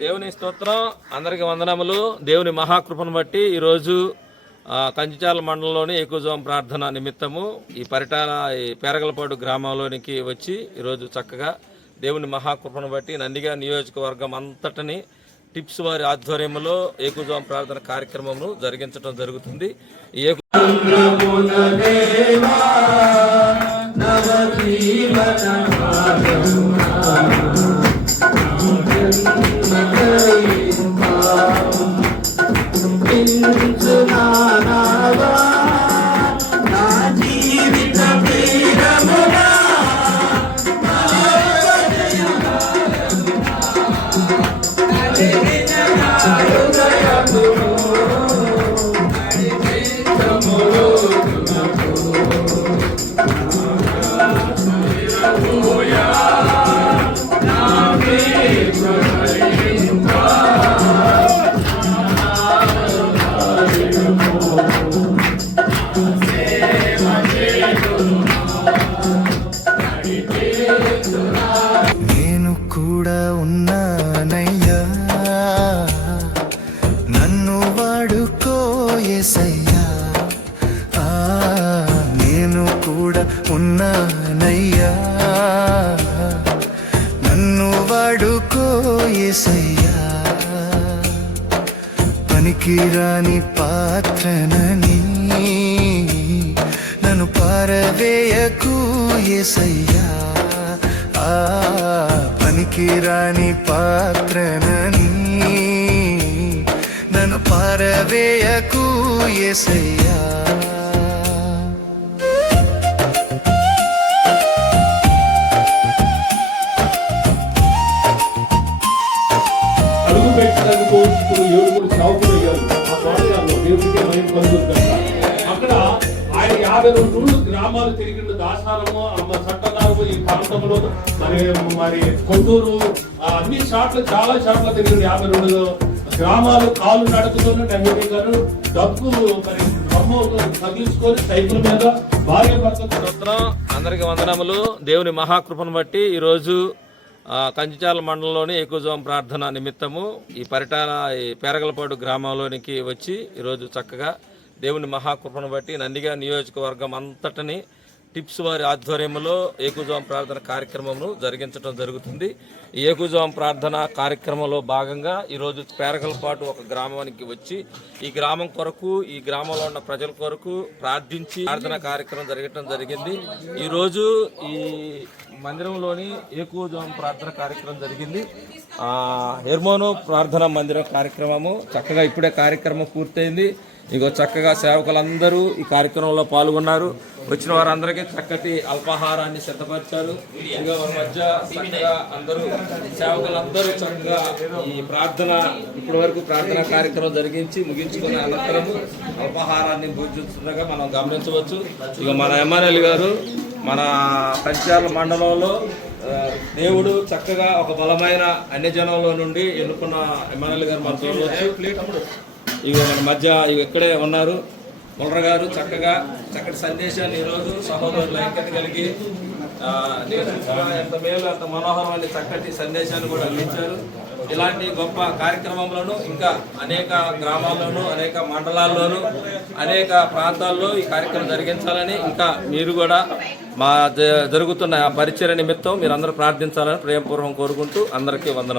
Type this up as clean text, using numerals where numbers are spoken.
దేవుని స్తోత్రం, అందరికి వందనములు. దేవుని మహాకృపను బట్టి ఈరోజు కంచిచాల మండలంలోని ఏకుజోం ప్రార్థన నిమిత్తము ఈ పేరగలపాడు గ్రామంలోనికి వచ్చి ఈరోజు చక్కగా దేవుని మహాకృపను బట్టి నందిగా నియోజకవర్గం అంతటిని టిప్స్ వారి ఆధ్వర్యంలో ఏకుజోం ప్రార్థన కార్యక్రమం జరిగించడం జరుగుతుంది. ఈ నేను కూడా ఉన్నానయ్యా, నన్ను వాడుకో యేసయ్యా. నేను కూడా ఉన్నానయ్యా, నన్ను వాడుకో యేసయ్యా. పనికిరాని పాత్రనని నన్ను పారవేయకు యేసయ్యా. పనికిరాని పాత్రనని నన్ను పారవేయకు యేసయ్యా. అడుగు పెట్టడానికి ఇప్పుడు 7 సాగులు అయ్యారు. ఆ ప్రాంతాల్లో దేవుడికి మహిమ కలుగుతుంది. అక్కడ ఆయన 52 గ్రామాలు తిరిగిండు. దాసారము, చట్టదారము, ఈ ప్రాంతంలో మరి కొండూరు, అన్ని చోట్ల చాలా చోట్ల తిరిగిండు. 52 గ్రామాలు కాలు నడుపుతూనే నెమ్మది గారు డబ్బు మరి తగిలించుకొని సైకిల్ మీద భార్య భర్త. అందరికి వందనములు. దేవుని మహాకృపను బట్టి ఈరోజు కంచిచాల మండలంలోని ఏకుజోం ప్రార్థన నిమిత్తము ఈ పేరగలపాడు గ్రామంలోనికి వచ్చి ఈరోజు చక్కగా దేవుని మహాకృపను బట్టి నందిగా నియోజకవర్గం అంతటిని టిప్స్ వారి ఆధ్వర్యంలో ఏకుజోం ప్రార్థన కార్యక్రమం జరిగించడం జరుగుతుంది. ఈ ఏకుజోం ప్రార్థన కార్యక్రమంలో భాగంగా ఈరోజు పేరగలపాటు ఒక గ్రామానికి వచ్చి ఈ గ్రామం కొరకు, ఈ గ్రామంలో ఉన్న ప్రజల కొరకు ప్రార్థించి ప్రార్థన కార్యక్రమం జరగటం జరిగింది. ఈరోజు ఈ మందిరంలోని ఏకుజోం ప్రార్థన కార్యక్రమం జరిగింది. హెర్మోను ప్రార్థన మందిరం కార్యక్రమము చక్కగా ఇప్పుడే కార్యక్రమం పూర్తయింది. ఇగో చక్కగా సేవకులందరూ ఈ కార్యక్రమంలో పాల్గొన్నారు. వచ్చిన వారందరికీ చక్కటి అల్పాహారాన్ని సిద్ధపరిచారు. ఇక మన మధ్య చక్కగా అందరూ సేవకులందరూ చక్కగా ఈ ప్రార్థన ఇప్పటి వరకు ప్రార్థనా కార్యక్రమం ముగించుకునే అనంతరము అల్పాహారాన్ని భుజిస్తుండగా మనం గమనించవచ్చు. ఇక మన ఎమ్మెల్యే గారు మన కంచిచాల మండలంలో దేవుడు చక్కగా ఒక బలమైన అన్యజనంలో నుండి ఎన్నుకున్న ఎమ్మెల్యే గారు మనం చూడవచ్చు. ఇక మన మధ్య ఇక్కడే ఉన్నారు ముల్ర గారు. చక్కటి సందేశాన్ని ఈరోజు సహోదరుల ఐక్యత కలిగి ఎంత మేలు అంత మనోహరమైన చక్కటి సందేశాన్ని కూడా అందించారు. ఇలాంటి గొప్ప కార్యక్రమంలోనూ ఇంకా అనేక గ్రామాల్లోనూ, అనేక మండలాల్లోనూ, అనేక ప్రాంతాల్లో ఈ కార్యక్రమం జరిగించాలని, ఇంకా మీరు కూడా మా జరుగుతున్న పరిచర్య నిమిత్తం మీరందరూ ప్రార్థించాలని ప్రేమపూర్వకం కోరుకుంటూ అందరికీ వందనములు.